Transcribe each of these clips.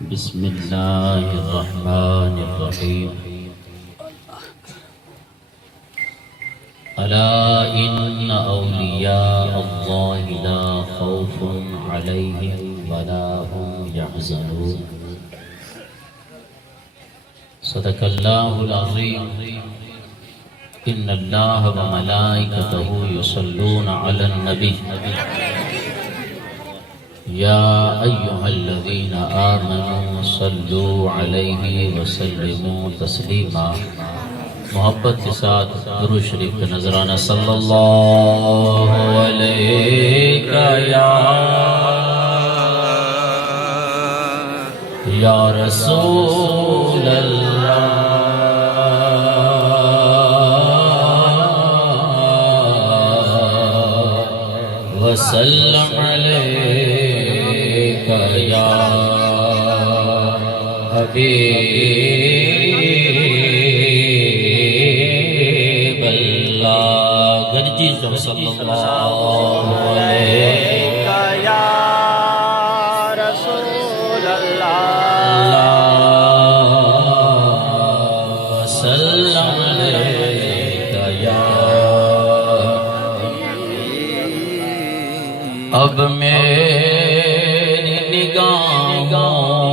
بسم اللہ الرحمن الرحیم الا ان اولیاء اللہ لا خوف علیہم ولا هم يحزنون صدق اللہ العظیم ان اللہ وملائکتہ یصلون علی النبی یا ایہا الذین آمنوا صلوا علیہ وسلموا تسلیما۔ محبت کے ساتھ درود شریف کا نذرانہ صلی اللہ علیہ یا رسول اللہ وسلم علیہ یا حبیب اللہ گنجی صلی اللہ علیہ یا رسول اللہ وسلم علیہ یا اب میری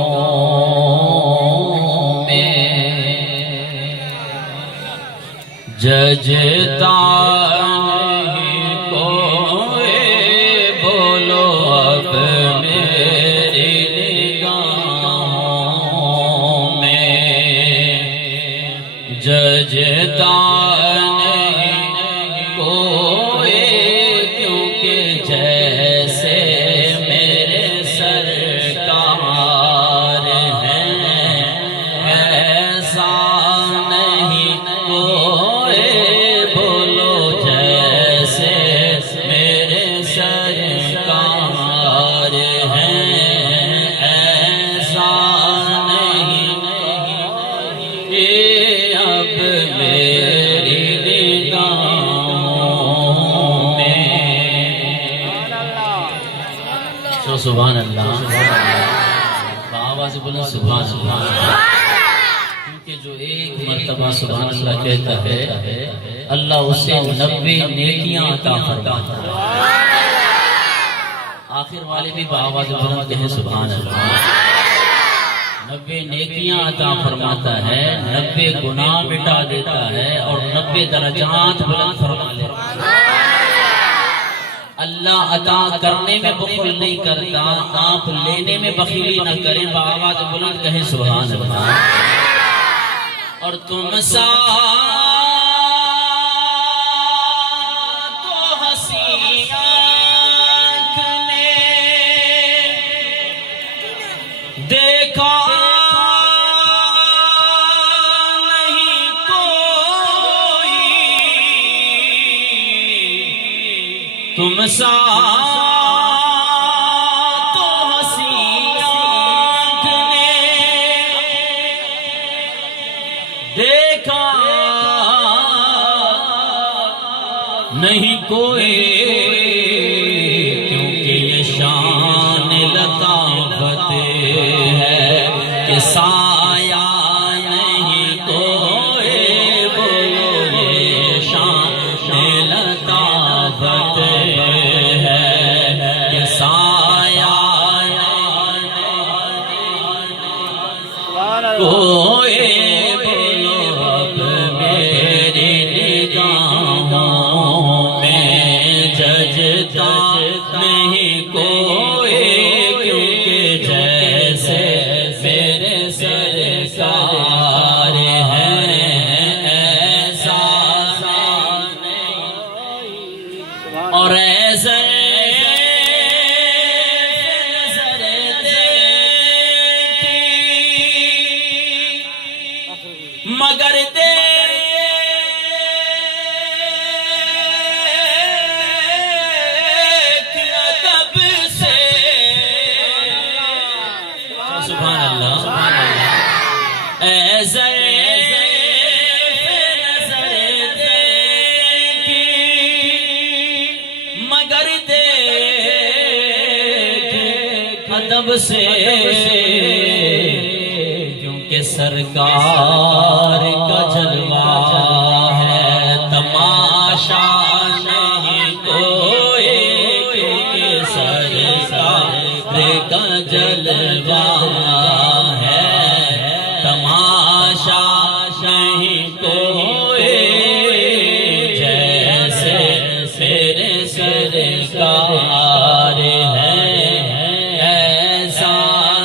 نگاہوں میں ججتا نہیں کوئی، بولو اب میری نگاہوں میں ججتا نہیں کوئی، کیونکہ جیسے میرے سرکار ہیں ایسا نہیں کوئی، بولو جیسے میرے سرکار ہیں ایسا نہیں کوئی، اب میری نگاہوں میں سبحان اللہ آواز بلند سبحان اللہ، کیونکہ جو ایک مرتبہ سبحان اللہ کہتا ہے اللہ اسے 90 نیکیاں عطا فرماتا ہے۔ آخر والے بھی بآواز بلند کہیں سبحان اللہ، 90 نیکیاں عطا فرماتا ہے، 90 گناہ مٹا دیتا ہے اور 90 درجات بلند فرما لیتا ہے۔ اللہ عطا کرنے میں بخل نہیں کرتا، آپ لینے میں بخیلی نہ کریں، بآواز بلند کہیں سبحان اللہ۔ اور تم سا تو ہنسی آنکھ نے دیکھا نہیں کوئی، تم سا تو ہنسی آنکھ نے دیکھا نہیں کوئی، کیونکہ یہ شان لطافت ہے کہ سایہ نہیں کوئی، بولو یہ شان لطافت ہے کہ سایہ کوئی، بولو اب میری نگاہوں میں ججتا نہیں کوئی، کیونکہ جیسے میرے سرکار ہیں ایسا نہیں، اور ایسے نظر دیکھی مگر دیکھ ادب سے، سبحان اللہ سبحان اللہ، ایسے نظر دیکھی مگر دیکھ ادب ادب سے کیونکہ سرکار کا جلوہ ہے تماشا نہیں کوئی کیونکہ سرکار کا جلوہ ہے تماشا نہیں کوئی جیسے میرے سرکار ہے ایسا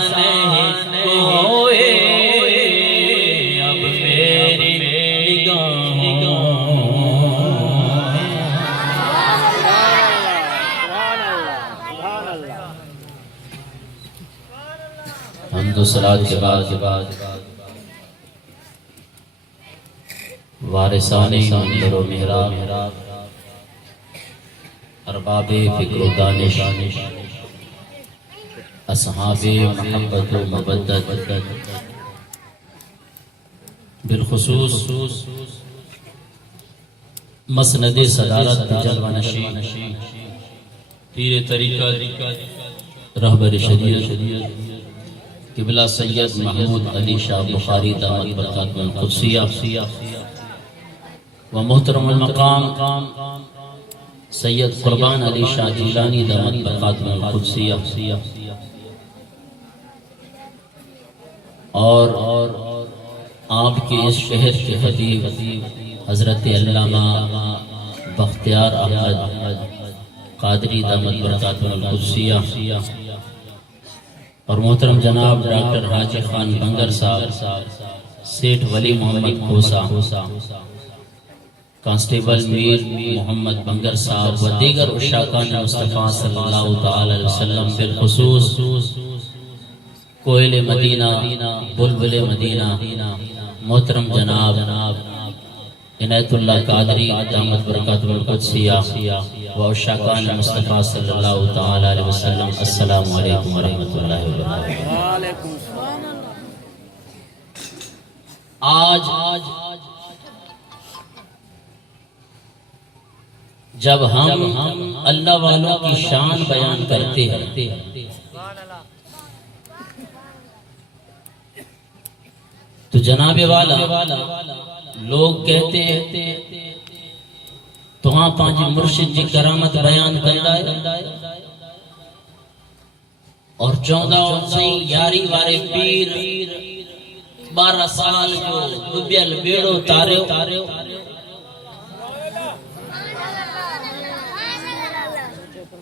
نہیں کوئی اب میری نگاہوں حمد و صلات کے بعد وارثان منبر و محراب ارباب فکر و دانش اصحاب محبت و مودت بالخصوص مسند صدارت جلوہ نشین پیر طریقت رہبر شریعت قبلہ سید محمود علی شاہ بخاری دامت برکاتہ القدسیہ و محترم المقام سید قربان علی شاہ جیلانی دامت برکاتہ القدسیہ اور آپ کے اس شہر کے خطیب حضرت علامہ بختیار احمد قادری دامت برکاتہ القدسیہ اور محترم جناب ڈاکٹر حاجی خان بنگر صاحب سیٹھ ولی محمد کھوسا کانسٹیبل میر محمد بنگر صاحب و دیگر عشاقان مصطفیٰ صلی اللہ تعالی علیہ وسلم بالخصوص کوئل مدینہ بلبل مدینہ محترم جناب عنایت اللہ قادری دامت برکاتہ القدسیہ و عشاقان مصطفیٰ صلی اللہ تعالی علیہ وسلم السلام علیکم ورحمۃ اللہ وبرکاتہ۔ آج جب ہم اللہ والوں کی شان بیان کرتے ہیں تو جناب والا لوگ کہتے ہیں تو ہاں پانچ مرشد جی کرامت بیان کرتا ہے اور 14 یاری وارے پیر 12 سال جو ڈبیل بیڑو تارے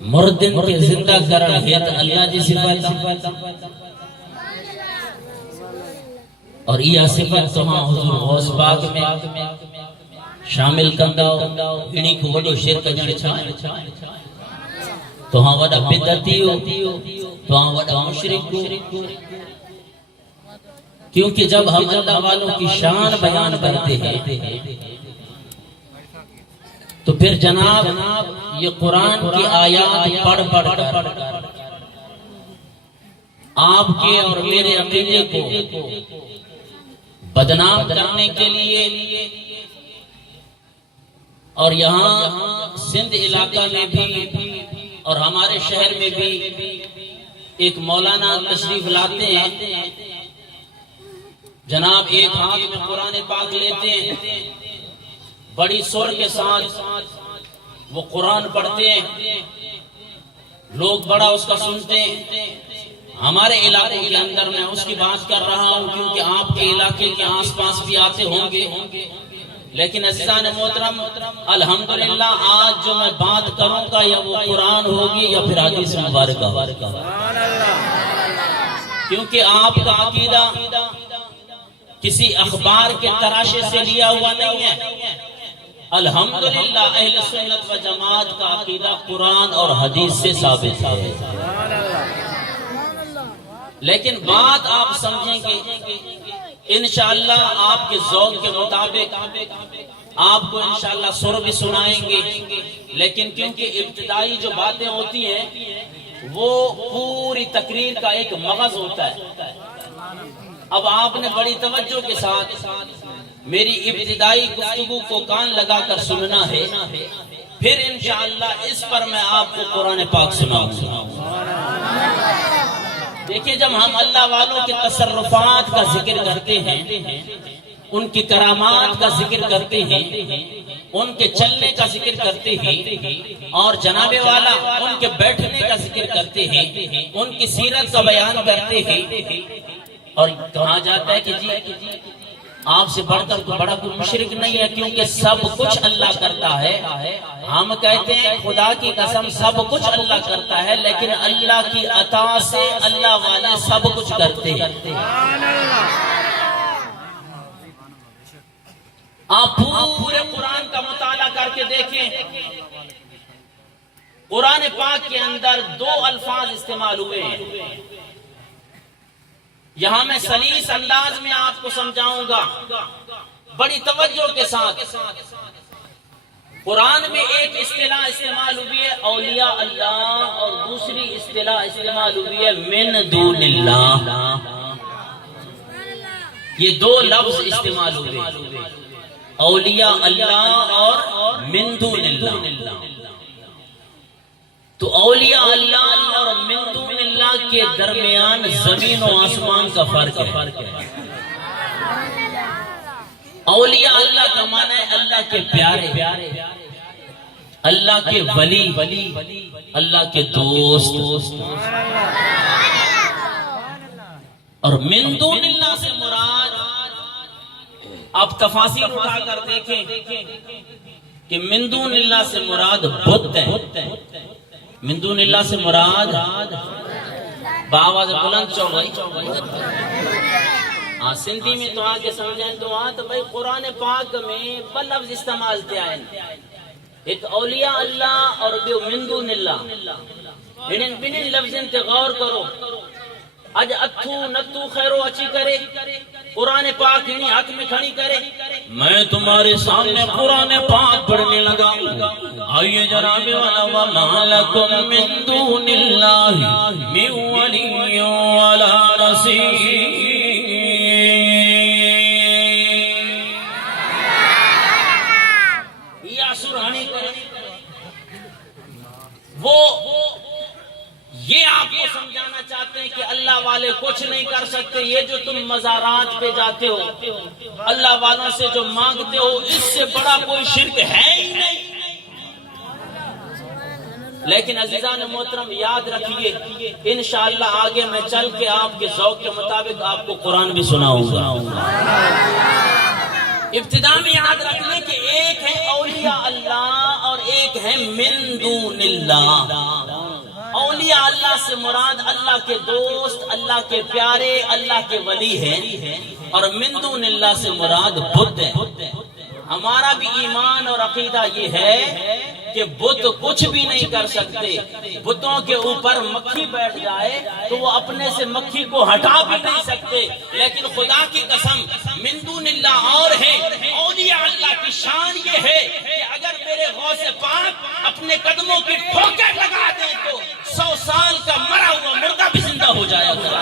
مردن کے زندہ کرن ہے تو اللہ جی صفات اور یہ صفت تو ہاں حضور غوث پاک میں شامل کنداؤ انہی کو وڈو شرک جن چھائیں تو ہاں وڈا بدعتی ہو تو ہاں وڈا مشرک ہو کیونکہ جب ہم اللہ والوں کی شان بیان کرتے ہیں تو پھر جناب یہ قرآن کی آیات پڑھ کر آپ کے اور میرے عقیدے کو بدنام کرنے کے لیے اور یہاں سندھ علاقہ میں بھی اور ہمارے شہر میں بھی ایک مولانا تشریف لاتے ہیں جناب ایک ہاتھ میں قرآن پاک لیتے ہیں بڑی سور کے ساتھ وہ قرآن پڑھتے ہیں لوگ بڑا اس کا سنتے ہیں ہمارے علاقے کے اندر میں اس کی بات کر رہا ہوں کیونکہ آپ کے علاقے کے آس پاس بھی آتے ہوں گے لیکن عزیزان محترم الحمدللہ آج جو میں بات کروں گا یا وہ قرآن ہوگی یا پھر حدیث مبارکہ کیونکہ آپ کا عقیدہ کسی اخبار کے تراشے سے لیا ہوا نہیں ہے الحمدللہ اہل سنت و جماعت کا عقیدہ قرآن اور حدیث سے ثابت ہے لیکن بات آپ سمجھیں گے انشاءاللہ آپ کے ذوق کے مطابق آپ کو انشاءاللہ سر بھی سنائیں گے لیکن کیونکہ ابتدائی جو باتیں ہوتی ہیں وہ پوری تقریر کا ایک مغز ہوتا ہے اب آپ نے بڑی توجہ کے ساتھ میری ابتدائی گفتگو کو کان لگا کر سننا ہے پھر انشاءاللہ اس پر میں آپ کو قرآن پاک سناؤں گا دیکھیں جب ہم اللہ والوں کے تصرفات کا ذکر کرتے ہیں، ان کی کرامات کا ذکر کرتے ہیں، ان کے چلنے کا ذکر کرتے ہیں، اور جناب والا ان کے بیٹھنے کا ذکر کرتے ہیں، ان کی سیرت کا بیان کرتے ہیں، اور کہا جاتا ہے کہ جی آپ سے بڑھ کر تو بڑا کوئی مشرک نہیں ہے، کیونکہ سب کچھ اللہ کرتا ہے۔ ہم کہتے ہیں خدا کی قسم سب کچھ اللہ کرتا ہے، لیکن اللہ کی عطا سے اللہ والے سب کچھ کرتے ہیں۔ آپ پورے قرآن کا مطالعہ کر کے دیکھیں، قرآن پاک کے اندر دو الفاظ استعمال ہوئے ہیں۔ یہاں میں سلیس انداز میں آپ کو سمجھاؤں گا بڑی توجہ کے ساتھ۔ قرآن میں ایک اصطلاح استعمال ہوئی ہے اولیاء اللہ، اور دوسری اصطلاح استعمال ہوئی ہے من دون اللہ۔ یہ دو لفظ استعمال ہوئے، اولیاء اللہ اور من دون اللہ۔ تو اولیاء اللہ اور من دون اللہ کے درمیان زمین و آسمان کا فرق ہے۔ اولیاء اللہ کا معنی ہے اللہ کے پیارے، اللہ کے ولی، اللہ کے دوست، اور من دون اللہ سے مراد آپ تفاسیر اٹھا کر دیکھیں کہ من دون اللہ سے مراد بت ہے، من دون اللہ سے مراد باواز بلند چوغائی۔ سندھی میں تو آگے سمجھائیں تو تو بھائی قرآن پاک میں لفظ استعمال کیا ہے، ایک اولیاء اللہ اور من دون اللہ، انہیں بنیں لفظیں تے غور کرو۔ اج اتھو نتو خیرو اچھی کرے، قرآن پاک انہیں حق میں کھڑی کرے۔ میں تمہارے سامنے قرآن پاک پڑھنے لگا، آئیے جناب والا وَمَا لَكُم مِّن دُونِ اللَّهِ مِن وَلِيٍّ وَلَا نَصِيرٍ۔ یا سرحانی کرے وہ یہ آپ کو سمجھانا چاہتے ہیں کہ اللہ والے کچھ نہیں کر سکتے۔ یہ جو تم مزارات پہ جاتے ہو، اللہ والوں سے جو مانگتے ہو، اس سے بڑا کوئی شرک ہے ہی نہیں۔ لیکن عزیزان محترم یاد رکھیے، انشاءاللہ آگے میں چل کے آپ کے ذوق کے مطابق آپ کو قرآن بھی سناؤں گا۔ ابتدا میں یاد رکھ لیں کہ ایک ہے اولیاء اللہ اور ایک ہے من دون اللہ۔ اولیاء اللہ سے مراد اللہ کے دوست، اللہ کے پیارے، اللہ کے ولی ہیں، اور من دون اللہ سے مراد بت ہے۔ ہمارا بھی ایمان اور عقیدہ یہ ہے کہ بت کچھ بھی نہیں کر سکتے۔ بتوں کے اوپر مکھی بیٹھ جائے تو وہ اپنے سے مکھی کو ہٹا بھی نہیں سکتے، لیکن خدا کی قسم من دون اللہ اور ہے۔ اولیاء اللہ کی شان یہ ہے کہ اگر میرے غوث پاک اپنے قدموں کی ٹھوکر لگا دیں تو 100 سال کا مرا ہوا مردہ بھی زندہ ہو جائے گا۔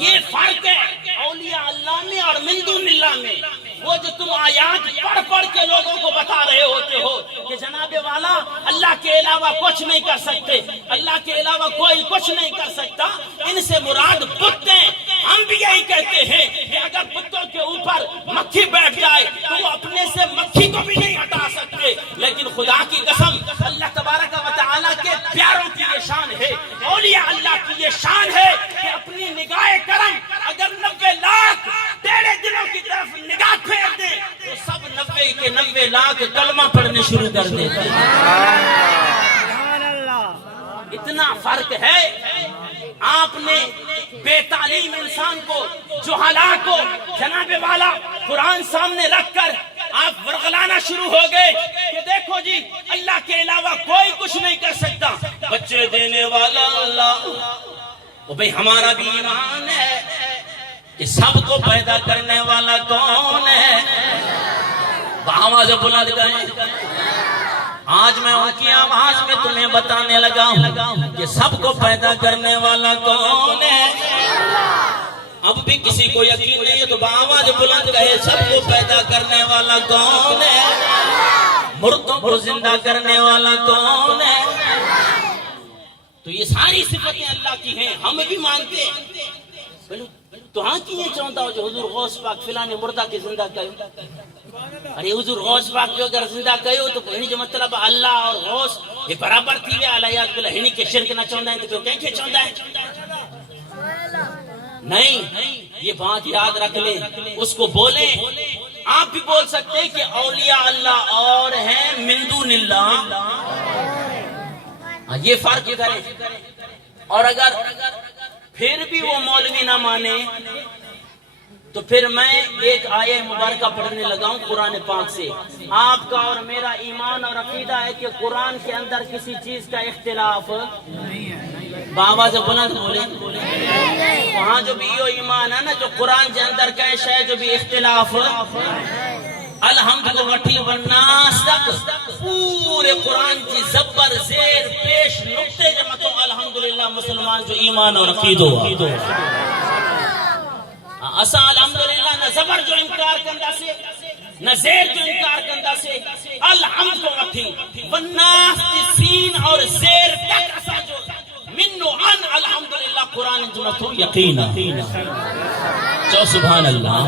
یہ فرق ہے اولیاء اللہ میں اور من دون اللہ میں۔ وہ جو تم آیات پڑھ پڑھ کے لوگوں کو بتا رہے ہوتے ہو کہ جناب والا اللہ کے علاوہ کچھ نہیں کر سکتے، اللہ کے علاوہ کوئی کچھ نہیں کر سکتا، ان سے مراد بت ہیں۔ ہم بھی یہی کہتے ہیں کہ اگر بتوں کے اوپر مکھی بیٹھ جائے تو وہ اپنے سے مکھی کو بھی نہیں ہٹا سکتے، لیکن خدا کی قسم اللہ تبارک و تعالیٰ کے پیاروں کی یہ شان ہے، اولیاء اللہ کی یہ شان ہے کہ اپنی نگاہ کرم اگر 90 لاکھ ٹیڑے دلوں کی طرف نگاہ پھیر دیں تو سب 90 کے 90 لاکھ کلمہ پڑھنے شروع کر دیتے ہیں۔ اتنا فرق ہے۔ آپ نے بے تعلیم انسان کو، جہالا کو جناب والا قرآن سامنے رکھ کر آپ ورغلانا شروع ہو گئے کہ دیکھو جی اللہ کے علاوہ کوئی کچھ نہیں کر سکتا، بچے دینے والا اللہ۔ وہ بھئی ہمارا بھی ایمان ہے کہ سب کو پیدا کرنے والا کون ہے؟ آواز بلند کریں۔ آج میں ان کی آواز میں تمہیں بتانے لگا ہوں کہ سب کو پیدا کرنے والا کون ہے۔ اب بھی کسی کو یقین نہیں ہے تو آواز بلند کہے سب کو پیدا کرنے والا کون ہے، مردوں کو زندہ کرنے والا کون ہے۔ تو یہ ساری صفتیں اللہ کی ہیں، ہم بھی مانتے ہیں. تو ہاں کی یہ چاہتا ہو جو حضور غوث پاک فلانے مردہ کے زندہ کہو. ارے حضور غوث پاک جو اگر زندہ کہو تو ہنی جو مطلب اللہ اور غوث یہ برابر تھی وے علیات باللہ ہنی کے شرک نہ چاہتا ہے تو کہیں کے چاہتا ہے؟ نہیں، یہ بات یاد رکھ لیں، اس کو بولیں. آپ بھی بول سکتے ہیں کہ اولیاء اللہ اور ہیں من دون اللہ، یہ فرق کریں. اور اگر پھر بھی وہ مولوی نہ مانے تو پھر میں ایک آیہ مبارکہ پڑھنے لگا ہوں قرآن پاک سے. آپ کا اور میرا ایمان اور عقیدہ ہے کہ قرآن کے اندر کسی چیز کا اختلاف بابا سے بلند بولے. وہاں جو بھی یہ ایمان ہے نا جو قرآن کے اندر کا ہے جو بھی اختلاف الحمد کو وٹھی والناس تک پورے قرآن کی زبر زیر پیش نقطے جمع تو الحمدللہ مسلمان جو ایمان اور عقیدہ اسا الحمدللہ نہ زبر جو انکار کندہ سے نہ زیر جو انکار کندہ سے الحمد کو وٹھی والناس کی سین اور زیر تک اسا جو منو ان الحمدللہ قرآن جمع تو یقینا چو سبحان اللہ.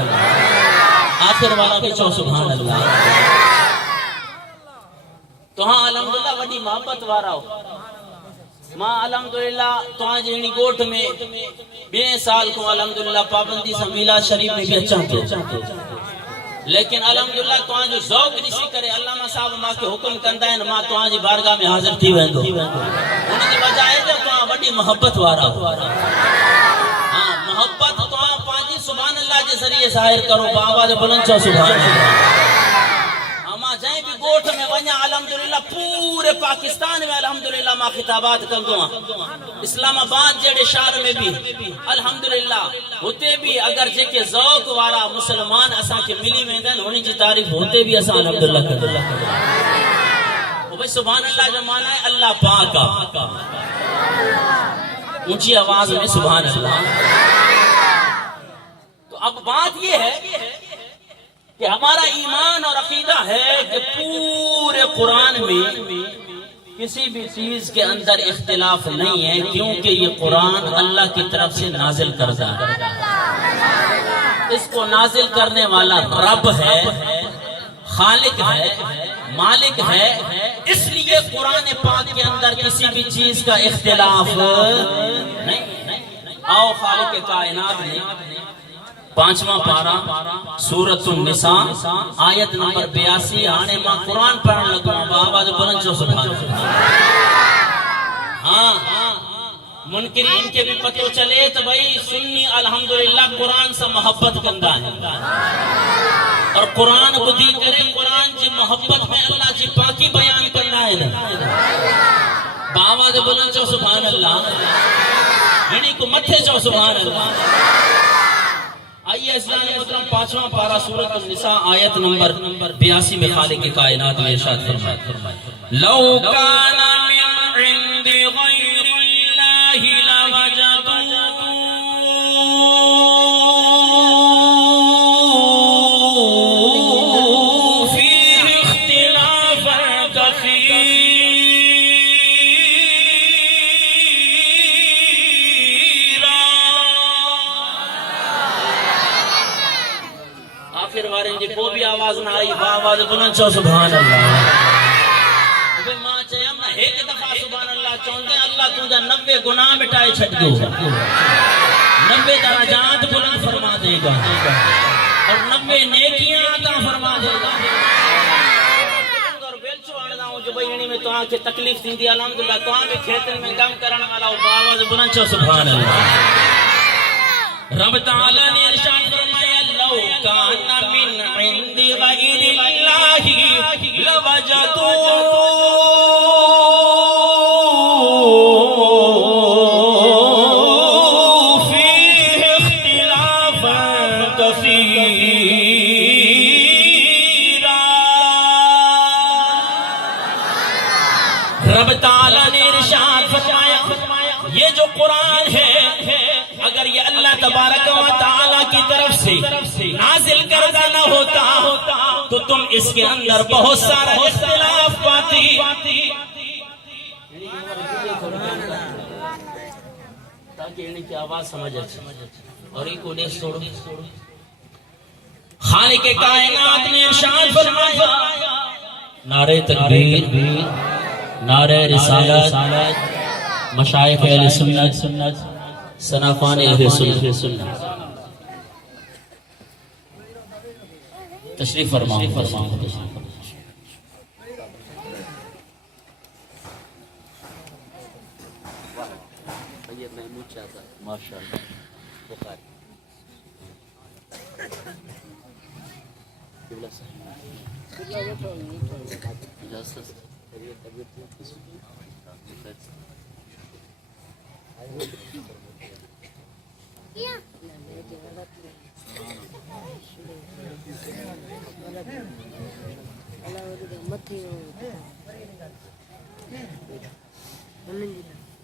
آخر والا بھی چو سبحان اللہ. تو ہاں الحمدللہ وڈی محبت وارا ہو. ماں الحمدللہ تو آج ہنی گوٹھ میں 20 سال کو الحمدللہ پابندی سے میلاد شریف میں بھی اچھا تو لیکن الحمدللہ تو آج ذوق نسی کرے علامہ صاحب ماں کے حکم کندہ ہے ماں تو آج بارگاہ میں حاضر تھی ویندو انہوں نے وجہ ہے جو تو آج وڈی محبت وارا ہو. ہاں محبت تو آج پانچی سبحان اللہ کے ذریعے ظاہر کرو بآواز بلند چو سبحان اللہ. اما جائیں بھی گوٹھ میں ونیا الحمدللہ پورے پاکستان میں الحمدللہ ماں خطابات کر دوں اسلام آباد جڑے شہر میں بھی الحمدللہ ہوتے بھی اگر جے کے ذوق وارا مسلمان اسا کے ملی ویندن ہونی جی تعریف ہوتے بھی اسا الحمدللہ کر دوں. وہ بھئی سبحان اللہ جو مانا ہے اللہ پاکا اونچی آواز میں سبحان اللہ. تو اب بات یہ ہے کہ ہمارا ایمان اور عقیدہ ہے کہ پورے قرآن میں کسی بھی چیز کے اندر اختلاف نہیں ہے کیونکہ یہ قرآن اللہ کی طرف سے نازل کردہ ہے. اس کو نازل کرنے والا رب ہے، خالق ہے، مالک ہے. اس لیے قرآن پاک کے اندر کسی بھی چیز کا اختلاف نہیں. آؤ خالق کائنات نے 5واں پارا سورۃ النساء آیت نمبر 82 آنے ماں قرآن پڑھن لگا بابا جو بلند چو سبحان اللہ. ہاں منکرین کے بھی پتو چلے تو بھئی سنی الحمدللہ قرآن سے محبت کندہ ہے اور قرآن کو دی کرے قرآن جی محبت میں اللہ جی پاکی بیان کرنا ہے نا بابا جو بلند چو سبحان اللہ. یعنی کو متھے چو سبحان اللہ. آئیے اسلام محترم 5واں پارا سورۃ النساء آیت نمبر 82 میں خالق کائنات میں ارشاد فرمائے لو کان من عند غیر اللہ لوجدوا فیہ اختلافا کثیرا. وہ بھی آواز نہ آئی آواز بلند چو سبحان اللہ. ماں چاہم نہ ایک دفعہ سبحان اللہ چاہتے ہیں اللہ تجھا 90 گناہ مٹائے چھٹ دو 90 درجات بلند فرما دے گا اور 90 نیکیاں عطا فرما دے گا. اور بیلچو آڑنا ہوں جو بھئی میں تو آن کے تکلیف تھی دی الحمدللہ تو آن بھی کھیتن میں کام کرنا والا ہوں آواز بلند چو سبحان اللہ. رب تعالیٰ نے ارشاد فرمایا لو کان من عند غیر اللہ لوجدوا فیہ اختلافا کثیرا. رب تعالیٰ نے ارشاد فرمایا یہ جو قرآن ہے اگر یہ اللہ تبارک و تعالی کی طرف سے نازل کردہ نہ ہوتا تو تم اس کے اندر بہت سارا اختلاف پاتی. تاکہ ان کی آواز سمجھ اچھے اور ایک کو لیس توڑو خالق کائنات نے ارشاد فرمایا نعرہ تکبیر نعرہ رسالت مشائخ اہل سنت سنافان اہل سنت تشریف فرماؤ ماشاءاللہ بخاری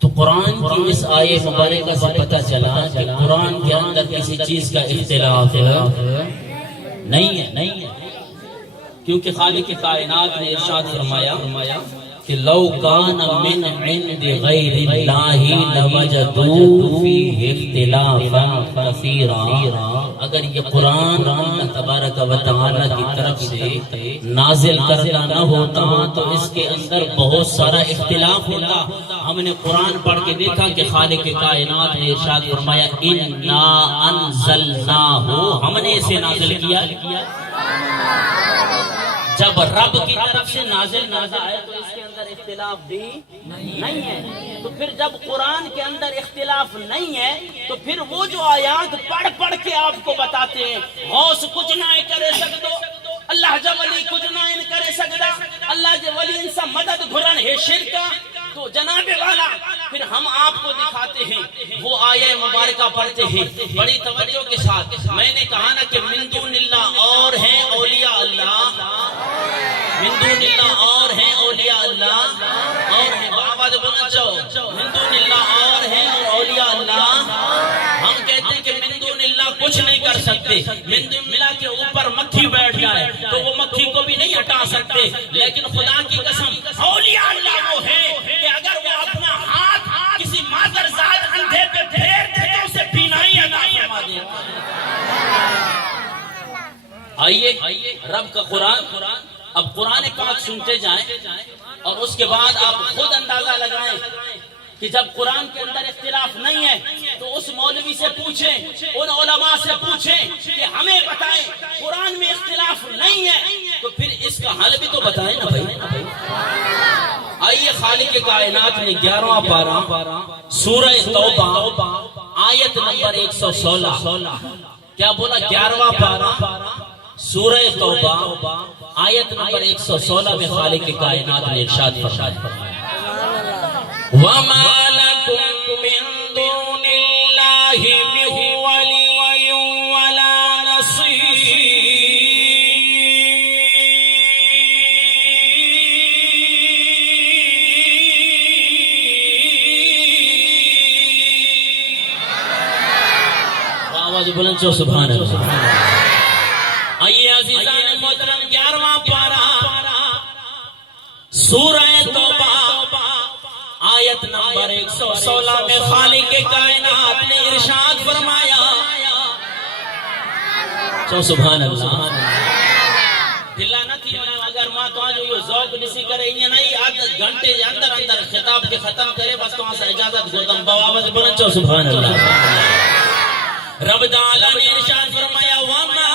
تو قرآن کی اس آیے مبارکہ سے پتہ چلا کہ قرآن کے اندر کسی چیز کا اختلاف نہیں ہے کیونکہ خالق کائنات نے ارشاد فرمایا کہ لو کان من عند غیر اللہ لوجدوا فیہ اختلافا کثیرا اگر یہ قرآن اللہ تبارک و تعالی کی طرف سے نازل کردہ نہ ہوتا تو اس کے اندر بہت سارا اختلاف ہوتا. ہم نے قرآن پڑھ کے دیکھا کہ خالق کائنات نے ارشاد فرمایا انا انزلناہ ہم نے اسے نازل کیا. جب رب کی طرف سے نازل ہے تو اس کے اندر اختلاف بھی نہیں ہے. تو پھر جب قرآن کے اندر اختلاف نہیں ہے تو پھر وہ جو آیات پڑھ کے آپ کو بتاتے ہیں غوث کچھ نہ کرے سکدو اللہ جا ولی کچھ نہ کرے سکدا اللہ جا ولی انسا مدد گھرن ہے شرکا تو جناب والا پھر ہم آپ کو دکھاتے ہیں وہ آیہ مبارکہ پڑھتے ہیں بڑی توجہ کے ساتھ. میں نے کہا نا کہ من دون اللہ اور ہیں اولیاء اللہ من دون اللہ اور ہیں اولیاء اللہ اور ہیں بابا دے بنا چاہو من دون اللہ اور ہیں اولیاء اللہ. ہم کہتے ہیں کہ من دون اللہ کچھ نہیں کر سکتے. من دون اللہ کے اوپر مکھی بیٹھ جائے تو وہ مکھی کو بھی نہیں ہٹا سکتے. لیکن خدا کی قسم اولیاء اللہ وہ ہے کہ اگر وہ اپنا ہاتھ کسی مادرزاد اندھے پہ پھیر دے تو اسے بینائی عطا فرما دے. آئیے رب کا قرآن اب قرآن پاک سنتے جائیں اور اس کے بعد آپ خود اندازہ لگائیں کہ جب قرآن کے اندر اختلاف نہیں ہے تو اس مولوی سے پوچھیں ان علماء سے پوچھیں کہ ہمیں بتائیں قرآن میں اختلاف نہیں ہے تو پھر اس کا حل بھی تو بتائیں نا بھائی. آئیے خالق کائنات نے 11واں پارہ سورہ توبہ آیت نمبر 116 کیا بولا 11واں پارہ سورہ توبہ آیت نمبر 116 میں خالق کائنات نے ارشاد فرمایا وَمَا لَكُم مِّن دُونِ اللَّهِ مِن وَلِيٍّ وَلَا نَصِيرٍ. آواز بلند چو سبحان اللہ. آئیے عزیزان محترم 11واں پارہ سورہ توبہ آیت نمبر 116 میں خالق کائنات نے ارشاد فرمایا چو سبحان اللہ. دلہ نہ تھی اگر ماں تو آج یہ ذوق نسی کرے یہ نہیں آدھ گھنٹے اندر خطاب کے ختم کرے بس تو آسا اجازت گردم بواز بلند چو سبحان اللہ. رب تعالیٰ نے ارشاد فرمایا وَمَا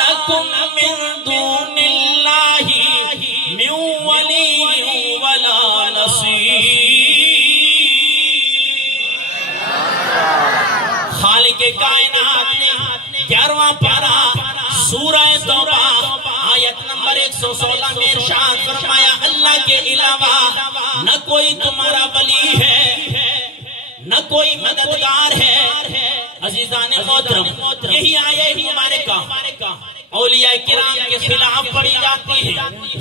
لَكُم مِّن دُونِ اللَّهِ مِن وَلِيٍّ وَلَا نَصِيرٍ. خالق کائنات نے 11واں پارہ سورہ توبہ آیت نمبر 116 میں ارشاد فرمایا اللہ کے علاوہ نہ کوئی تمہارا ولی ہے نہ کوئی مددگار ہے. عزیزان محترم یہی آیے ہی ہمارے کام اولیاء کرام کے خلاف پڑھی جاتی ہے.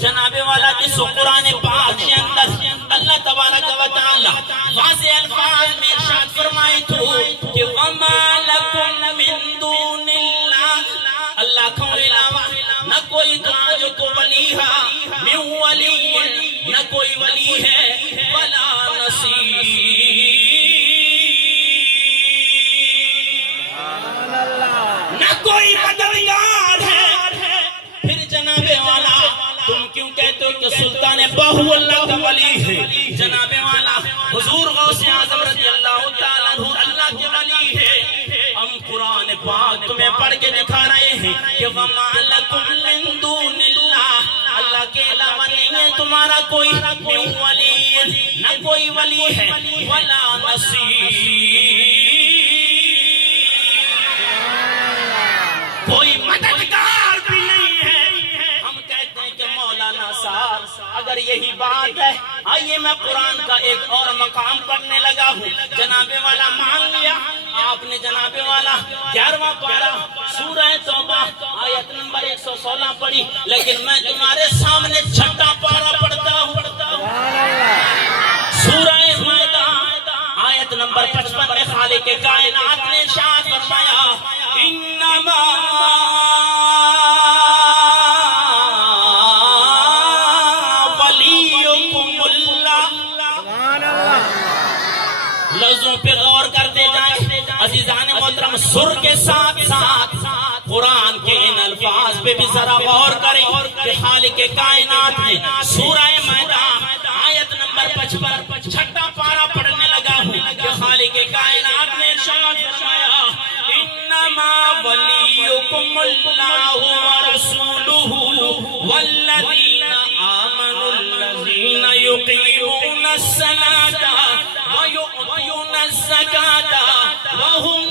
جناب والا جس قرآن پاک کے اندر اللہ تبارک و تعالی واضح الفاظ میں ارشاد فرمائے تھو کہ وَمَا لَكُم مِّن دُونِ اللَّهِ اللہ کو علاوہ نہ کوئی جو کو ولی ہے من ولی نہ کوئی ولی ہے کہ سلطان باہو اللہ کا ولی ہے جناب والا حضور غوث اعظم رضی اللہ تعالیٰ عنہ اللہ کے ولی ہے ہم قرآن پاک تمہیں پڑھ کے دکھا رہے ہیں کہ وَمَا لَكُمْ مِن دُونِ اللَّهِ اللہ کے علاوہ نہیں ہے تمہارا کوئی من ولی نہ کوئی ولی ہے وَلَا نَصِيرٌ کوئی مددگار بھی نہیں ہے ہم کہتے ہیں کہ مولانا صاحب اگر یہی بات ہے آئیے میں قرآن کا ایک اور مقام پڑھنے لگا ہوں جناب والا مان لیا آپ نے جناب والا 11واں پارہ سورہ توبہ آیت نمبر 116 پڑھی لیکن میں تمہارے سامنے 6واں پارہ پڑھتا ہوں سورہ مائدہ آیت نمبر 55 میں خالق کائنات نے ارشاد فرمایا انما ولیکم اللہ لفظوں پہ غور کرتے جائیں عزیزان محترم سر کے ساتھ ساتھ قرآن کے ان الفاظ پہ بھی ذرا غور کریں کہ خالق کائنات نے سورہ مائدہ آیت نمبر 55 چھٹا پارہ پڑھنے لگا ہوں کہ خالق کائنات نے ارشاد فرمایا انما ولیکم اللہ ورسولہ والذین آمنوا الذین یقیمون الصلاۃ ویؤتون الزکاۃ وهم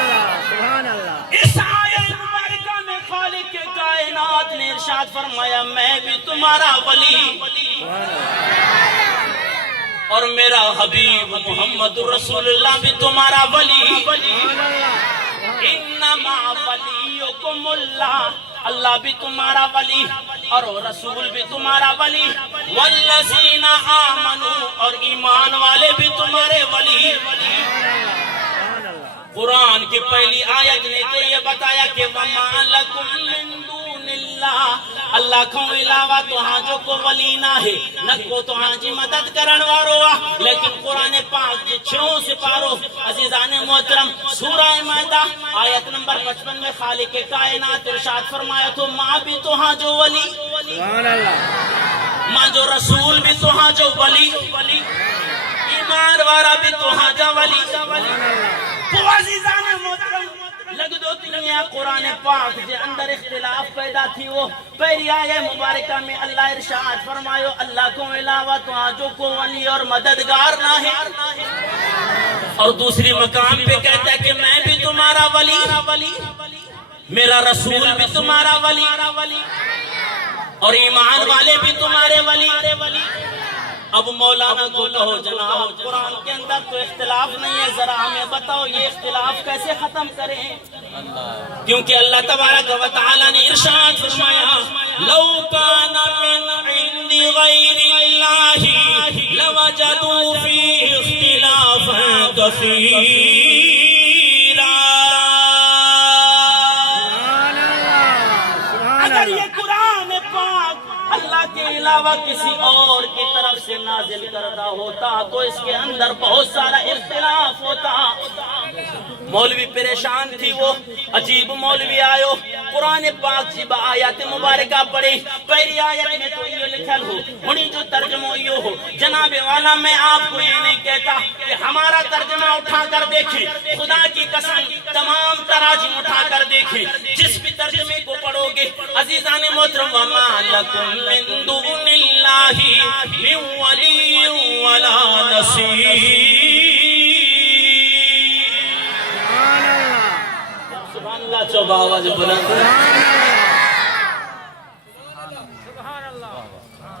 راکعون اس آیت مبارکہ میں خالق کائنات نے ارشاد فرمایا میں بھی تمہارا ولی اور میرا حبیب محمد رسول اللہ بھی تمہارا ولی انما ولیکم اللہ اللہ بھی تمہارا ولی اور رسول بھی تمہارا ولی والذین آمنوا اور ایمان والے بھی تمہارے ولی قرآن کی پہلی آیت نے تو یہ بتایا کہ وَمَا لَكُمْ مِن دُونِ اللَّهِ اللہ کو علاوہ تو ہاں جو کو ولی نہ ہے نہ کو تو ہاں جی مدد کرن وارو لیکن قرآن پاک جی 6 سپاروں عزیزان محترم سورہ مائدہ آیت نمبر 55 میں خالق کائنات ارشاد فرمایا تو ماں بھی تو ہاں جو ولی ماں جو رسول بھی تو ہاں جو ولی ایمان وارا بھی تو ہاں جو ولی تو عزیزان محترم لگ دو تینیا قرآن پاک جے اندر اختلاف پیدا تھی وہ پہلی آیہ مبارکہ میں اللہ ارشاد فرمایو اللہ کو علاوہ تو آجو کو ولی اور مددگار نہ ہے اور دوسری مقام پہ کہتا ہے کہ میں بھی تمہارا ولی میرا رسول بھی تمہارا ولی اور ایمان والے بھی تمہارے ولی اب مولانا کو کہو جناب قرآن کے اندر تو اختلاف نہیں ہے ذرا ہمیں بتاؤ یہ اختلاف کیسے ختم کریں کیونکہ اللہ تبارک و تعالی نے ارشاد فرمایا لو کان من عند غیر اللہ لوجدوا فیہ اختلافا کثیرا اگر یہ قرآن پاک اللہ کے علاوہ کسی اور کی طرف سے نازل کردہ ہوتا تو اس کے اندر بہت سارا اختلاف ہوتا مولوی پریشان تھی وہ عجیب مولوی آئیو قرآن پاک جی با آیات مبارکہ پڑھی پہلی آیت میں تو یہ لکھل ہو انہی جو ترجمہ یہ ہو جناب والا میں آپ کو یہ نہیں کہتا کہ ہمارا ترجمہ اٹھا کر دیکھیں خدا کی قسم تمام تراجم اٹھا کر دیکھیں جس بھی ترجمے کو پڑھو گے عزیزان محترم وما لکم من دون اللہ من ولی ولا نصیر سبحان اللہ چوبہ آواز بلند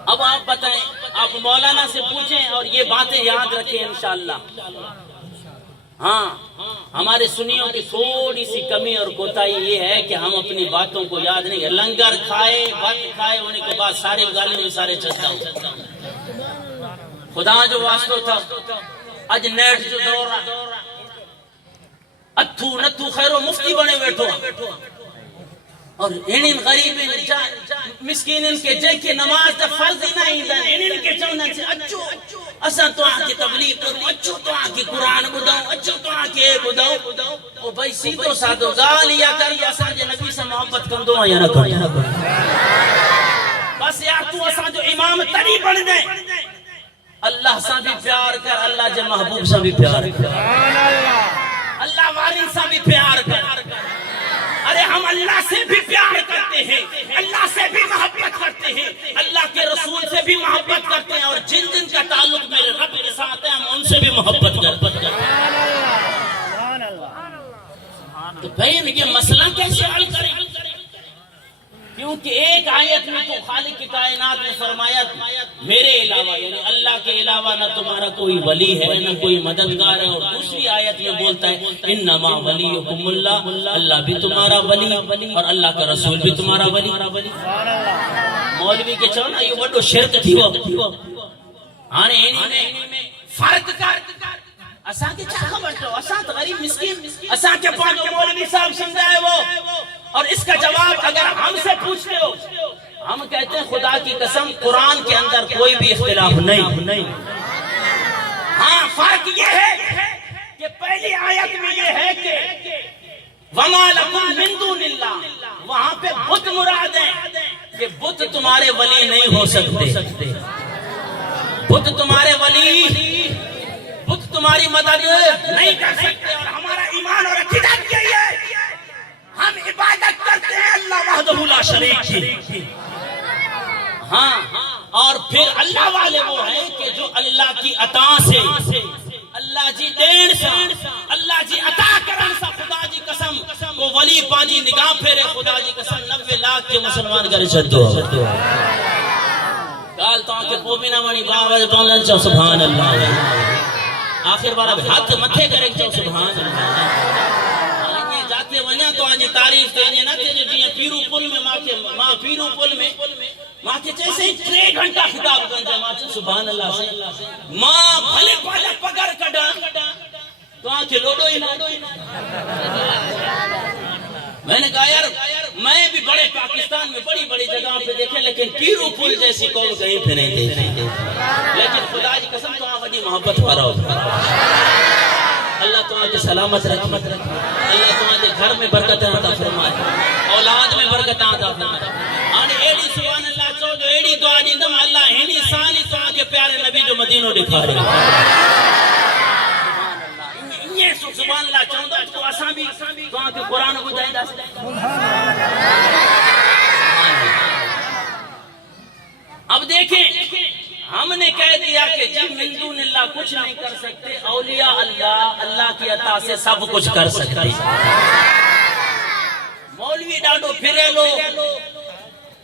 اب آپ بتائیں آپ مولانا سے پوچھیں اور یہ باتیں یاد رکھیں انشاءاللہ ہاں ہمارے سنیوں کی تھوڑی سی کمی اور کوتاہی یہ ہے کہ ہم اپنی باتوں کو یاد نہیں کرتے لنگر کھائے وقت کھائے ہونے کے بعد سارے گالوں میں سارے چستا ہو خدا جو واسطہ تھا اج نیٹ جو دور رہا اتھو نتھو خیرو مفتی بنے بیٹھو اور انہین غریبین مسکینین کے جے کے نماز تا فرض ہی نہیں دن انہین کے چونن سے اچھو اسا تو آن کی تبلیغ کروں اچھو تو آن کی قرآن بداؤں اچھو تو آن کی بداؤں او بھائی سیدھو سادو گال یا کر یا اساں جے نبی سے محبت کندو یا نہ کندو بس یار تو اساں جو امام تری بن دے اللہ سے بھی پیار کر اللہ جے محبوب سے بھی پیار کر اللہ والین سے بھی پیار کر ارے ہم اللہ سے بھی پیار کرتے ہیں اللہ سے بھی محبت کرتے ہیں اللہ کے رسول سے بھی محبت کرتے ہیں اور جن جن کا تعلق میرے رب کے ساتھ ہے ہم ان سے بھی محبت کرتے ہیں تو بھائی یہ مسئلہ کیسے حل کریں کیونکہ ایک آیت میں تو خالق کی کائنات نے فرمایا میرے علاوہ یعنی اللہ کے علاوہ نہ تمہارا کوئی ولی ہے نہ کوئی مددگار ہے اور دوسری آیت میں بولتا ہے انما ولیکم اللہ اللہ بھی تمہارا ولی اور اللہ کا رسول بھی تمہارا ولی مولوی کے چاہو نا یہ بڑو شرک تھی وہ آنے انہی میں فرق کر اساں کے چاہ خبر تو اساں تو غریب مسکین اساں کے پانچ مولوی صاحب سمجھائے وہ اور اس کا جواب اگر ہم سے پوچھتے ہو ہم کہتے ہیں خدا کی قسم قرآن کے اندر کوئی بھی اختلاف نہیں ہاں فرق یہ ہے کہ پہلی آیت میں یہ ہے کہ وَمَا لَكُمْ مِن دُونِ اللَّهِ وہاں پہ بت مراد ہے کہ بت تمہارے ولی نہیں ہو سکتے بت تمہارے ولی بت تمہاری مدد نہیں کر سکتے اور ہمارا ایمان اور عقیدت یہی ہے ہم عبادت کرتے ہیں اللہ وحدہ لا شریک کی ہاں اور پھر اللہ والے وہ ہیں کہ جو اللہ کی عطا سے اللہ جی دین سے اللہ جی عطا کرن سے خدا جی قسم کو ولی پانجی نگاہ پھیرے خدا جی قسم 90 لاکھ کے مسلمان کرے چھتو کال تو آنکہ پوبینا منی باوز بانلن چاو سبحان اللہ آخر بار اب ہاتھ متھے کرے چاو سبحان اللہ جاتے ونیا تو آنجی تعریف کرنے نہ تھے جو جیئے پیرو پل میں ماں پیرو پل میں ماں کے جیسے 3 گھنٹہ خطاب کرنے ماں سے سبحان اللہ سے ماں بھلے پہلے پکڑ کڑا تو آنکہ لوڈو ہی نہ میں نے کہا یار میں بھی بڑے پاکستان میں بڑی بڑی جگہ پہ دیکھے لیکن پیرو پل جیسی قوم کہیں پہ نہیں دیکھے لیکن خدا جی قسم تو آن بڑی محبت پا رہا اللہ تمہیں سلامت رکھ اللہ تمہیں گھر میں برکت عطا فرمائے اولاد میں برکت عطا فرمائے آنے ایڈی سبحان اللہ چو جو ایڈی دعا دیندم اللہ ہینی سانی تو آنکہ پیارے نبی جو مدینوں دکھا رہے یہ سبحان اللہ چاہتا تو اساں بھی تو آنکہ قرآن کو جائیں دا اب دیکھیں ہم نے کہہ دیا کہ جب من دون اللہ کچھ نہیں کر سکتے اولیاء اللہ اللہ کی عطا سے سب کچھ کر سکتے مولوی ڈاڈو پھرے لو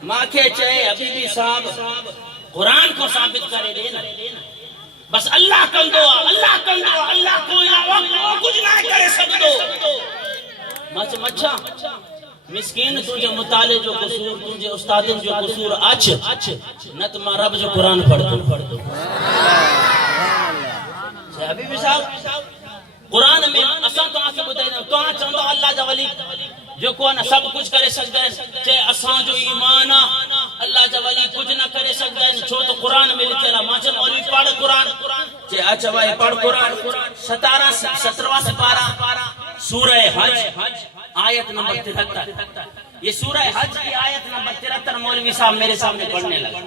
ماں کے چاہے حبیبی صاحب قرآن کو ثابت کرے دینا بس اللہ کن دعا اللہ کوئی نہ کچھ نہ کرے سب دو مچھا مسکین تجھے مطالعے جو قصور تجھے استادن جو قصور اچھ نہ تمہارا رب جو قرآن پڑھ دو حبیبی صاحب قرآن میں اساں تو آنکھ بدائی دیں تو آنکھ چاہتا اللہ جا ولی جو کونا سب کچھ کرے سکتا ہے چاہے اساں جو ایمانا اللہ جا ولی کچھ نہ کرے سکتا ہے چھو تو قرآن میں لکھے ماچے مولوی پڑھ قرآن چاہے اچھا بھائی پڑھ قرآن 17واں سپارہ سورہ حج آیت نمبر 73 یہ سورہ حج کی آیت نمبر 73 مولوی صاحب میرے سامنے پڑھنے لگا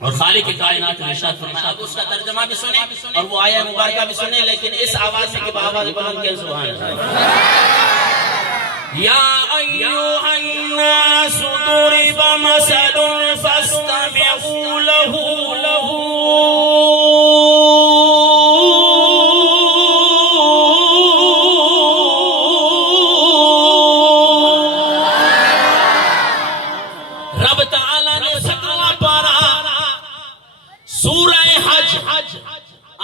اور خالق کائنات نے ارشاد فرمایا اب اس کا ترجمہ بھی سنیں اور وہ آیت مبارکہ بھی سنیں لیکن اس آواز میں کہ آواز بلند کے سبحان اللہ یا ایھا الناس ضرب مثل فاستمعوا له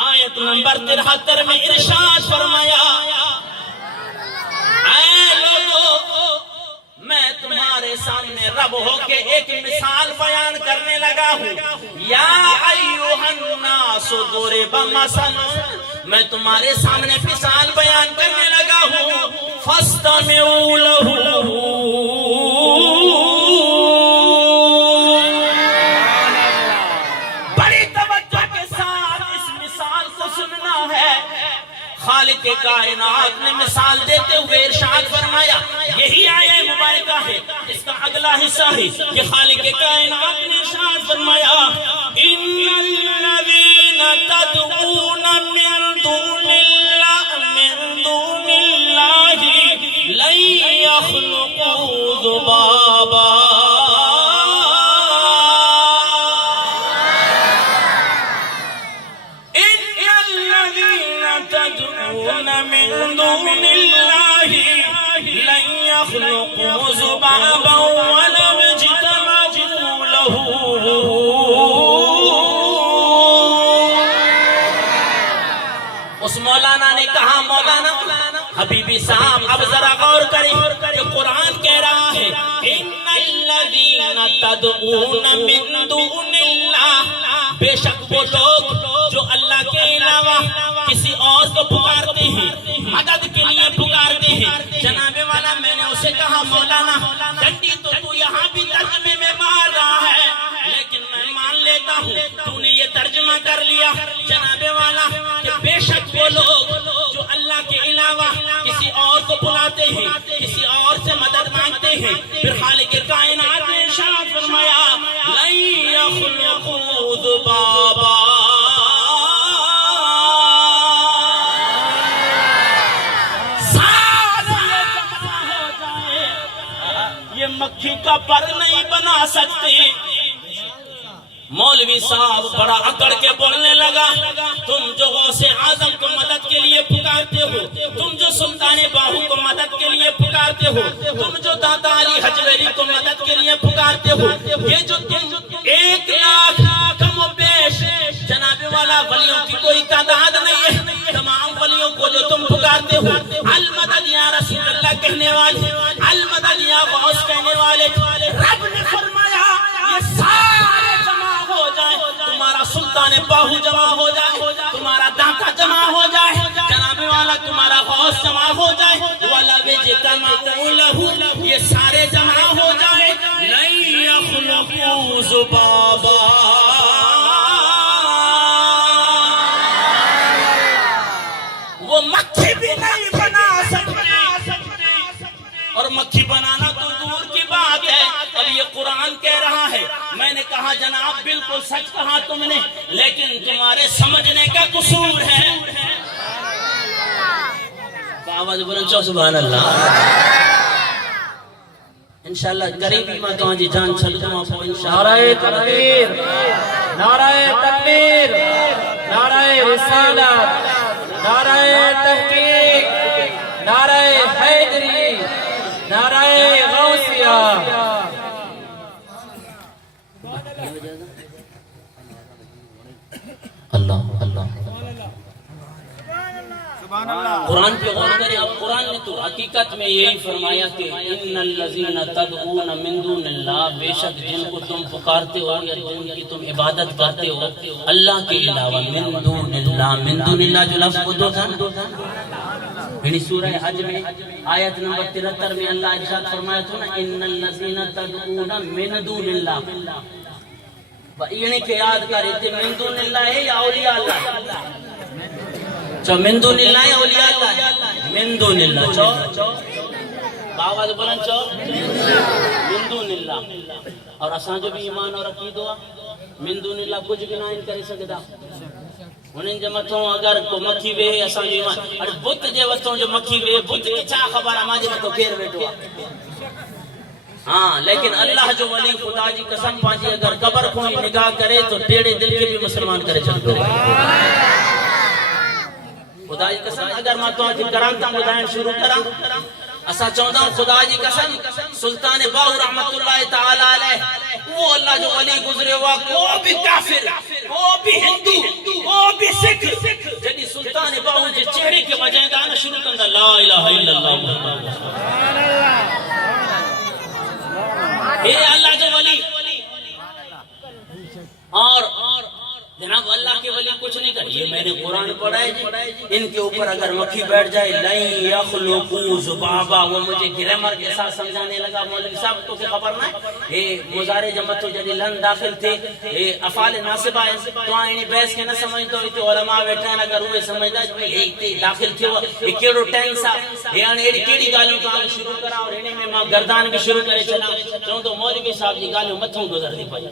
آیت نمبر 73 میں ارشاد فرمایا اے لوگو میں تمہارے سامنے رب ہو کے ایک مثال بیان کرنے لگا ہوں یا ایھا الناس ضرب مثل میں تمہارے سامنے مثال بیان کرنے لگا ہوں فاستمعوا له خالق خالق کائنات نے مثال دیتے ہوئے ارشاد فرمایا، یہی آیہ مبارکہ ہے، اس کا اگلا حصہ ہے کہ خالق کائنات نے ارشاد فرمایا، ان الذین تدعون من دون اللہ لن یخلقوا ذبابا من دون اللہ لن یخلقوا ذبابا ولو اجتمعوا لہ۔ اس مولانا نے کہا، مولانا حبیبی صاحب اب ذرا غور کریں کہ قرآن کہہ رہا ہے ان الذین تدعون من دون اللہ، بے شک وہ لوگ جو اللہ کے علاوہ کسی اور کو پکارتے ہیں، مدد کے لیے پکارتے ہیں۔ جناب والا میں نے اسے کہا، مولانا ڈنڈی تو یہاں بھی ترجمے میں مار رہا ہے، لیکن میں مان لیتا ہوں تو نے یہ ترجمہ کر لیا جناب والا کہ بے شک وہ لوگ جو اللہ کے علاوہ کسی اور کو بلاتے ہیں، کسی اور سے مدد مانگتے ہیں، پھر خالق کائنات نے ارشاد فرمایا لن یخلقوا ذبابا، مکھی کا پر نہیں بنا سکتے۔ مولوی صاحب بڑا اکڑ کے بولنے لگا، تم جو غوث اعظم کو مدد کے لیے پکارتے ہو، تم جو سلطان باہو کو مدد کے لیے پکارتے ہو، تم جو داتا علی حجویری کو مدد کے لیے پکارتے ہو، یہ جو تم 1,00,000 کم و بیش جناب والا ولیوں کی کوئی تعداد نہیں ہے، تمام ولیوں کو جو تم پکارتے ہو، المدد یا رسول اللہ کہنے والے، المدد یا غوث کہنے والے، رب نے فرمایا یہ سارے جمع ہو جائے، تمہارا سلطان باہو جمع ہو جائے، تمہارا داتا جمع ہو جائے، جناب والا تمہارا غوث جمع ہو جائے، وَلَوْ اجْتَمَعُوا لَهُ، یہ سارے جمع ہو جائے، لَن يَخْلُقُوا ذُبَابًا، وہ مکھی بھی نہیں بنا سکتے، اور مکھی بنانا تو دور کی بات ہے، اب یہ قرآن کہہ رہا ہے۔ میں نے کہا جناب بالکل سچ کہا تم نے، لیکن تمہارے سمجھنے کا قصور ہے۔ آواز بلند چو سبحان اللہ۔ انشاءاللہ قریبی میں تو آجی جان چھل جمع پو انشاءاللہ۔ نعرہ تکبیر، نعرہ تکبیر، نعرہ رسالت، نعرہ تحقیق، نعرہ حیدری، نعرہ غوثیہ۔ اللہ اللہ قرآن پہ غور کریں۔ اب قرآن نے تو حقیقت میں یہی فرمایا کہ ان الذین تدعون من دون اللہ، بے شک جن کو تم پکارتے ہو یا جن کی تم عبادت کرتے ہو اللہ کے علاوہ، من دون اللہ، من دون اللہ جو لفظ وہ دو تھا یعنی سورہ حج میں آیت نمبر 73 میں اللہ ارشاد فرمایا تھا نا ان الذین تدعون من دون اللہ، یعنی کہ یاد کرے تھے من دون اللہ ہے یا اولیاء اللہ، چو من دون اللہ یا اولیاء اللہ، من دون اللہ، چو باواز بلند چو من دون اللہ۔ اور اساں جو بھی ایمان اور عقید ہوا من دون اللہ کچھ بھی نہ کری سکدا، انہیں جو متوں اگر کو مکھی وے اساں جو ایمان اور بت جے وتوں جو مکھی وے بت کی چا خبر ہماجے متوں کیر بیٹھو۔ ہاں لیکن اللہ جو ولی خدا جی قسم پانچی اگر قبر کو نگاہ کرے تو ٹیڑے دل کے بھی مسلمان کرے چل دو۔ خدا جی قسم اگر میں تو آج کرانتا بدائیں شروع کرا، اسا چاہتا ہوں خدا جی قسم سلطان باہو رحمت اللہ تعالی علیہ وہ اللہ جو ولی گزرے ہوا، کو بھی کافر، کو بھی ہندو، کو بھی سکھ، جدی سلطان باہو جی چہرے کے وجہ دانا شروع کرتا لا الہ الا اللہ اے اللہ جو ولی اور جناب اللہ کے کے ولی کچھ نہیں کر. یہ میں نے قرآن پڑھا ہے جی, ان کے اوپر اگر مکھی بیٹھ جائے لن یخلقوا ذبابا, وہ مجھے گرامر کے ساتھ سمجھانے لگا. مولوی صاحب تو خبر نہ ہے مضارع جمع تو جڑی لن داخل تھے افعال ناصبہ ہے تو انہی بحث کے نہ سمجھدو تو علماء بیٹھے ہیں اگر وہ سمجھدا بھئی ایک داخل تھے یہ کیڑو ٹینس ہے یعنی ایڑی کیڑی گالوں تو آگے شروع کرا اور انہی میں ماں گردان بھی شروع کرے چلا چون تو مولوی صاحب جی گالوں متھوں گزر دی پئی.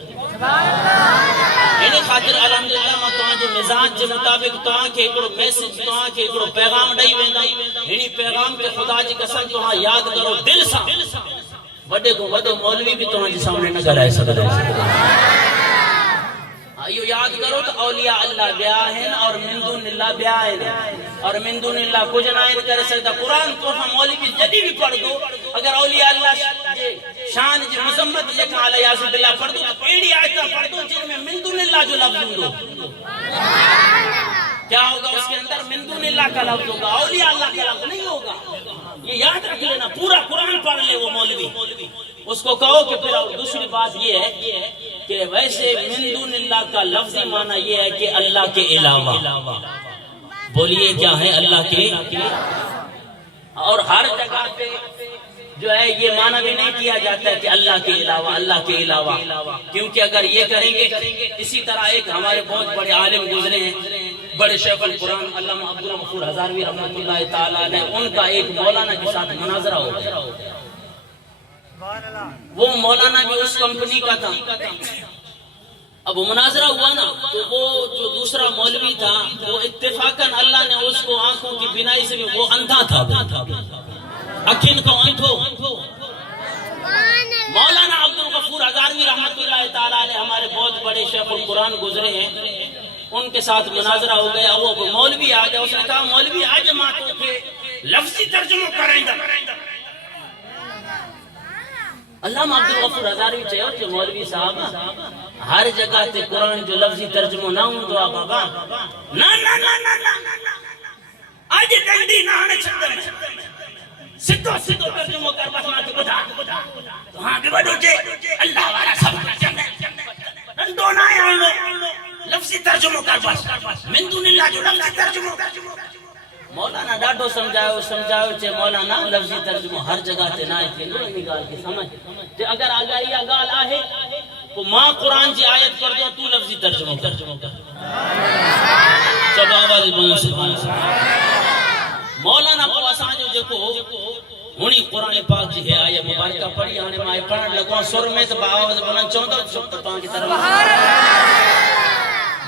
انہی خاطر الحمدللہ ما تو جو مزاج کے مطابق تو کے ایکڑو میسج تو کے ایکڑو پیغام ڈئی ویندا انہی پیغام کے خدا جی قسم تو یاد کرو دل سے وڈے کو وڈو مولوی بھی تو جی سامنے نہ کرائے سکدے. یہ یاد کرو تو اولیاء اللہ بیا ہیں اور من دون اللہ بیا ہیں اور من دون اللہ کچھ نہ کر سکتا. قرآن تو ہم مولوی جدی بھی پڑھ دو اگر اولیاء اللہ شان جی مذمت لکھا علیہ یاسب اللہ پڑھ دو تو ایڑی آیتاں پڑھ دو جن میں من دون اللہ جو لفظ ہو کیا ہوگا اس کے اندر من دون اللہ کا لفظ ہوگا, اولیاء اللہ کا لفظ نہیں ہوگا. یہ یاد رکھ لینا, پورا قرآن پڑھ لے وہ مولوی. اس کو کہو کہ پھر دوسری بات یہ ہے کہ ویسے من دون اللہ کا لفظی معنی یہ ہے کہ اللہ کے علاوہ. بولیے کیا ہے اللہ کے, اور ہر جگہ پہ جو ہے یہ معنی بھی نہیں کیا جاتا ہے کہ اللہ کے علاوہ, اللہ کے علاوہ, کیونکہ اگر یہ کریں گے اسی طرح ایک ہمارے بہت بڑے عالم گزرے ہیں بڑے شیخ القرآن علامہ عبدالغفور ہزاروی رحمۃ اللہ تعالیٰ نے, ان کا ایک مولانا کے ساتھ مناظرہ ہو گیا. وہ مولانا بھی اس کمپنی کا تھا. اب وہ مناظرہ ہوا نا تو وہ جو دوسرا مولوی تھا وہ اتفاقاً اللہ نے اس کو آنکھوں کی بینائی سے بھی وہ اندھا تھا, اکھن کو اندھو. مولانا عبدالغفور ہزاروی رحمۃ اللہ تعالیٰ علیہ ہمارے بہت بڑے شیخ القرآن گزرے ہیں, ان کے ساتھ مناظرہ ہو گیا. وہ مولوی آ گیا, اس نے کہا مولوی آج ماتوں کے لفظی ترجمہ کریں گا. علامہ عبدالغفور ہزاروی چاہیے کہ مولوی صاحب ہر جگہ تے قرآن جو لفظی ترجمہ نہ ہوں تو بابا نا نا نا نا نا آج ڈنڈی نہ آنے چھتے میں سدھو سدھو ترجمہ کر بس ماں کے بدا تو ہاں کے بڑھو جے اللہ والا سب ڈنڈو نہ آنے لفظی ترجمہ کر بس من دون اللہ جو لفظی ترجمہ. مولانا ڈاڈو سمجھاؤ چے مولانا لفظی ترجمہ ہر جگہ تے نہ تھے نا یہ گال کی سمجھ تے اگر آگاہی گال آہے تو ماں قرآن جی آیت کر دو تو لفظی ترجمہ کر جب آواز بولو سبحان اللہ. مولانا کو اساں جو جکو ہنی قرآن پاک جی ہے آیت مبارکہ پڑھی ہنے ماں پڑھن لگو سر میں تو آواز بولن چاہتا چھپ تو کی طرف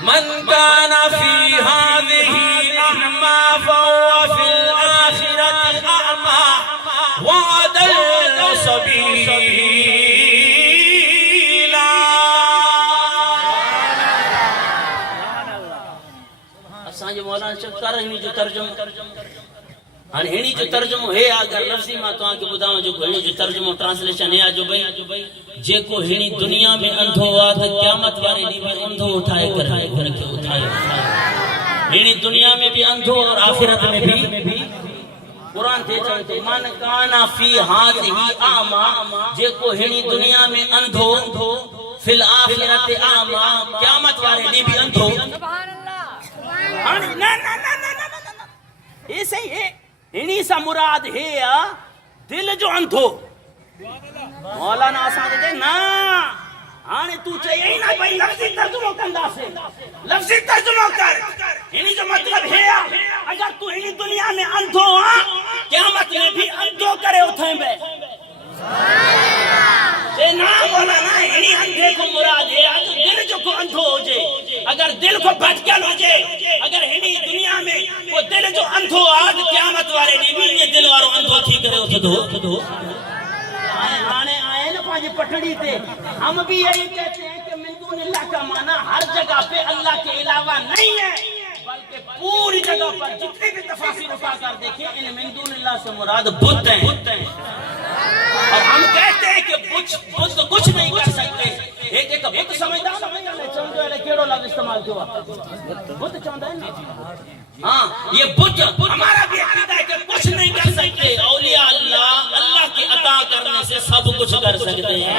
من كان في هذه أعمى فهو في الآخرة أعمى وأضل سبيلا. اسان جو مولانا چکر ہنی جو ترجمہ ہن ہنی جو ترجمہ ہے اگر لفظی ما تو کے بداؤں جو ہنی جو ترجمہ ٹرانسلیشن ہے جو بھئی جے کو ہنی دنیا میں اندھو ہوا تھا قیامت والے دن میں اندھو اٹھائے کر کے اٹھائے ہنی دنیا میں بھی اندھو اور آخرت میں بھی. قرآن تھے چاہتے من کانا فی ہاتھی آما جے کو ہنی دنیا میں اندھو فی الآخرت آما قیامت والے دن بھی اندھو. یہ صحیح ہے, انہی سا مراد ہے دل جو اندھو. مولانا آسان دے نا آنے تو چاہیے نا بھائی لفظی ترجمہ کندہ سے لفظی ترجمہ کر. انہی جو مطلب ہے اگر تو انہی دنیا میں اندھو قیامت میں بھی اندھو کرے اتھیں بے نا مولانا انہی اندھے کو مراد ہے اگر دل جو کو اندھو ہو جائے اگر دل کو بھٹکل ہو جائے اگر انہی دنیا میں وہ دل جو اندھو آج قیامت والے نہیں بھی یہ دل وارو اندھو تھی کرے اتھے دو آئے نا پانچ پٹڑی تے ہم بھی یہی کہتے ہیں کہ من دون اللہ کا معنی ہر جگہ پہ اللہ کے علاوہ نہیں ہے بلکہ پوری جگہ پر جتنے بھی تفاصیل اٹھا کر دیکھیں ان من دون اللہ سے مراد بت ہیں. اور ہم کہتے ہیں کہ بت کچھ نہیں کر سکتے. ایک بت سمجھتا چاہتا ہے کیڑو لفظ استعمال کیوں بت چاہتا ہے نا ہاں یہ بت ہمارا بھی عقیدہ ہے کہ کچھ نہیں کر سکتے. اولیاء اللہ کی عطا کرنے سے سب کچھ کر سکتے ہیں.